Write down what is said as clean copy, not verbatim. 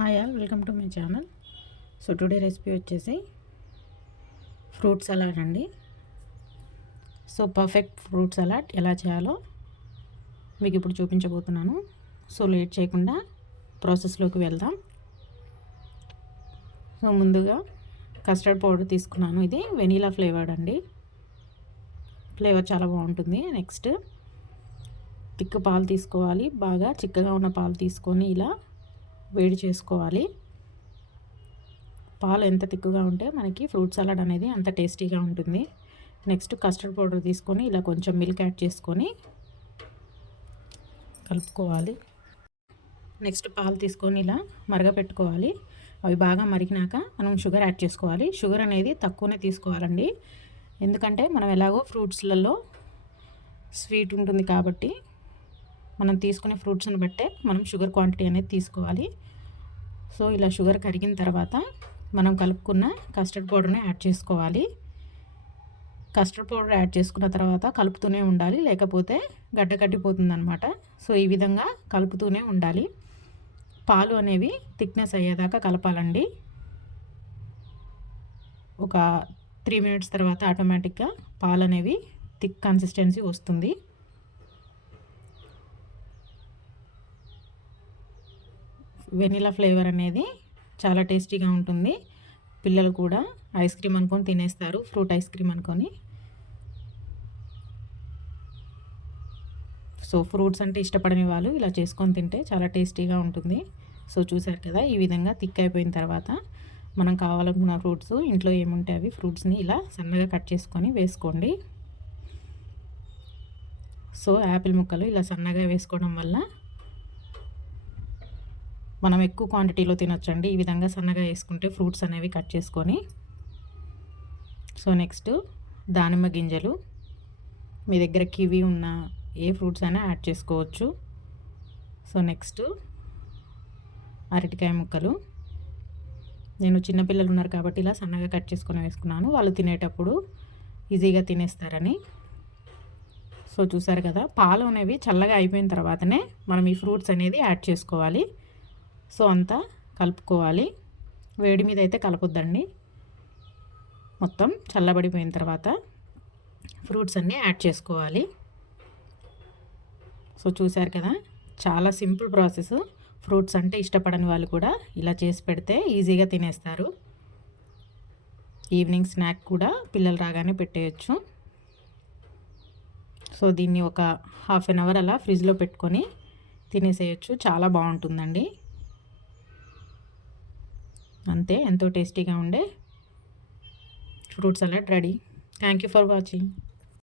Hi all, welcome to my channel. So today recipe వచ్చేసి fruit salad అండి. So perfect fruit salad ఎలా చేయాలో మీకు ఇప్పుడు చూపించబోతున్నాను. సో లేట్ చేయకుండా ప్రాసెస్లోకి వెళ్దాం. సో ముందుగా కస్టర్డ్ పౌడర్ తీసుకున్నాను. ఇది వెనీలా ఫ్లేవర్డ్ అండి. ఫ్లేవర్ చాలా బాగుంటుంది. నెక్స్ట్ తిక్క పాలు తీసుకోవాలి. బాగా చిక్కగా ఉన్న పాలు తీసుకొని ఇలా వేడి చేసుకోవాలి. పాలు ఎంత తిక్కుగా ఉంటే మనకి ఫ్రూట్ సలాడ్ అనేది అంత టేస్టీగా ఉంటుంది. నెక్స్ట్ కస్టర్డ్ పౌడర్ తీసుకొని ఇలా కొంచెం మిల్క్ యాడ్ చేసుకొని కలుపుకోవాలి. నెక్స్ట్ పాలు తీసుకొని ఇలా మరగపెట్టుకోవాలి. అవి బాగా మరిగినాక మనం షుగర్ యాడ్ చేసుకోవాలి. షుగర్ అనేది తక్కువనే తీసుకోవాలండి, ఎందుకంటే మనం ఎలాగో ఫ్రూట్స్లలో స్వీట్ ఉంటుంది కాబట్టి మనం తీసుకునే ఫ్రూట్స్ని బట్టే మనం షుగర్ క్వాంటిటీ అనేది తీసుకోవాలి. సో ఇలా షుగర్ కరిగిన తర్వాత మనం కలుపుకున్న కస్టర్డ్ పౌడర్ని యాడ్ చేసుకోవాలి. కస్టర్డ్ పౌడర్ యాడ్ చేసుకున్న తర్వాత కలుపుతూనే ఉండాలి, లేకపోతే గడ్డ కట్టిపోతుంది అనమాట. సో ఈ విధంగా కలుపుతూనే ఉండాలి. పాలు అనేవి థిక్నెస్ అయ్యేదాకా కలపాలండి. ఒక 3 మినిట్స్ తర్వాత ఆటోమేటిక్గా పాలు అనేవి థిక్ కన్సిస్టెన్సీ వస్తుంది. వెనిలా ఫ్లేవర్ అనేది చాలా టేస్టీగా ఉంటుంది. పిల్లలు కూడా ఐస్ క్రీమ్ అనుకొని తినేస్తారు, ఫ్రూట్ ఐస్ క్రీమ్ అనుకొని. సో ఫ్రూట్స్ అంటే ఇష్టపడని వాళ్ళు ఇలా చేసుకొని తింటే చాలా టేస్టీగా ఉంటుంది. సో చూసారు కదా, ఈ విధంగా థిక్ అయిపోయిన తర్వాత మనం కావాలనుకున్న ఫ్రూట్స్ ఇంట్లో ఏముంటే అవి ఫ్రూట్స్ని ఇలా సన్నగా కట్ చేసుకొని వేసుకోండి. సో యాపిల్ ముక్కలు ఇలా సన్నగా వేసుకోవడం వల్ల మనం ఎక్కువ క్వాంటిటీలో తినొచ్చండి. ఈ విధంగా సన్నగా వేసుకుంటే ఫ్రూట్స్ అనేవి కట్ చేసుకొని. సో నెక్స్ట్ దానిమ్మ గింజలు, మీ దగ్గర కివి ఉన్న ఏ ఫ్రూట్స్ అయినా యాడ్ చేసుకోవచ్చు. సో నెక్స్ట్ అరటికాయ ముక్కలు. నేను చిన్నపిల్లలు ఉన్నారు కాబట్టి ఇలా సన్నగా కట్ చేసుకొని వేసుకున్నాను, వాళ్ళు తినేటప్పుడు ఈజీగా తినేస్తారని. సో చూసారు కదా, పాలు అనేవి చల్లగా అయిపోయిన తర్వాతనే మనం ఈ ఫ్రూట్స్ అనేది యాడ్ చేసుకోవాలి. సో అంతా కలుపుకోవాలి. వేడి మీద అయితే కలపొద్దండి. మొత్తం చల్లబడిపోయిన తర్వాత ఫ్రూట్స్ అన్నీ యాడ్ చేసుకోవాలి. సో చూసారు కదా, చాలా సింపుల్ ప్రాసెస్. ఫ్రూట్స్ అంటే ఇష్టపడని వాళ్ళు కూడా ఇలా చేసి పెడితే ఈజీగా తినేస్తారు. ఈవినింగ్ స్నాక్ కూడా పిల్లలు రాగానే పెట్టేయచ్చు. సో దీన్ని ఒక హాఫ్ అన్ అవర్ అలా ఫ్రిడ్జ్లో పెట్టుకొని తినేసేయచ్చు. చాలా బాగుంటుందండి. అంతే, ఎంతో టేస్టీగా ఉండే fruit salad ready. Thank you for watching.